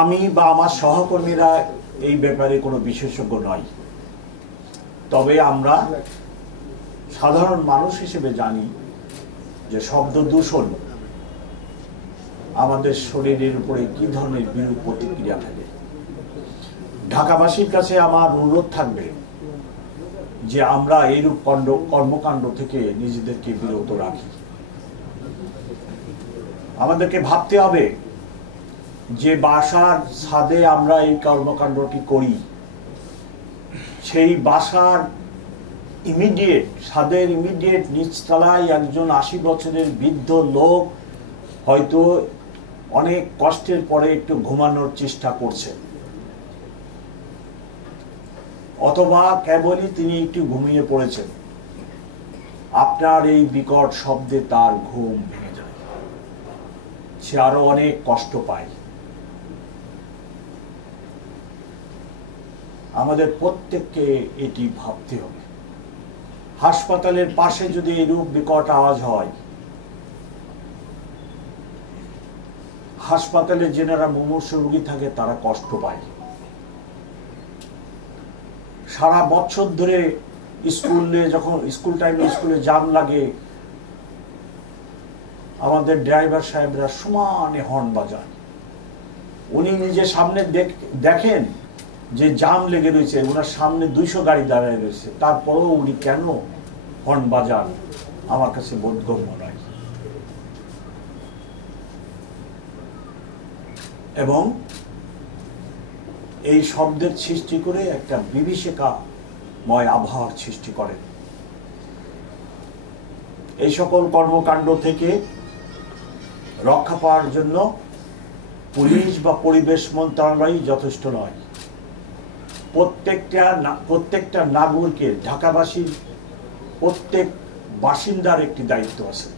আমি বা আমার সহকর্মীরা এই ব্যাপারে কোনো বিশেষজ্ঞ নয়, তবে আমরা সাধারণ মানুষ হিসেবে জানি যে শব্দ দূষণ আমাদের শরীরের উপরে কি ধরনের বিরূপ প্রতিক্রিয়া ফেলে। ঢাকাবাসীর কাছে আমার অনুরোধ থাকবে যে আমরা এইরূপ কর্মকাণ্ড থেকে নিজেদেরকে বিরত রাখি। আমাদেরকে ভাবতে হবে যে বাসার ছাদে আমরা এই কর্মকাণ্ডটি করি, সেই বাসার ছাদের ইমিডিয়েট নিচতলায় একজন 80 বছরের বৃদ্ধ লোক হয়তো অনেক কষ্টের পরে একটু ঘুমানোর চেষ্টা করছে, অথবা কেবলই তিনি একটু ঘুমিয়ে পড়েছেন। আপনার এই বিকট শব্দে তার ঘুম ভেঙে যায়, সে আরো অনেক কষ্ট পায়। আমাদের প্রত্যেককে এটি ভাবতে হবে। হাসপাতালের পাশে যদি এরূপ বিকট আওয়াজ হয়, হাসপাতালে যারা মুমূর্ষ রোগী থাকে তারা কষ্ট পায়। সারা বছর ধরে যখন স্কুল টাইমে স্কুলে জ্যাম লাগে, আমাদের ড্রাইভার সাহেবরা সমানে হর্ন বাজান। উনি নিজে সামনে দেখেন যে জ্যাম লেগে রয়েছে, ওনার সামনে 200 গাড়ি দাঁড়ায় রয়েছে, তারপরেও উনি কেন হর্ন বাজান আমার কাছে বোধগম্য নয়। এবং এই শব্দের সৃষ্টি করে একটা বিভীষিকাময় আবহাওয়ার সৃষ্টি করেন। এই সকল কর্মকাণ্ড থেকে রক্ষা পাওয়ার জন্য পুলিশ বা পরিবেশ মন্ত্রণালয় যথেষ্ট নয়। প্রত্যেকটা নাগরিকের, ঢাকাবাসীর প্রত্যেক বাসিন্দার একটি দায়িত্ব আছে।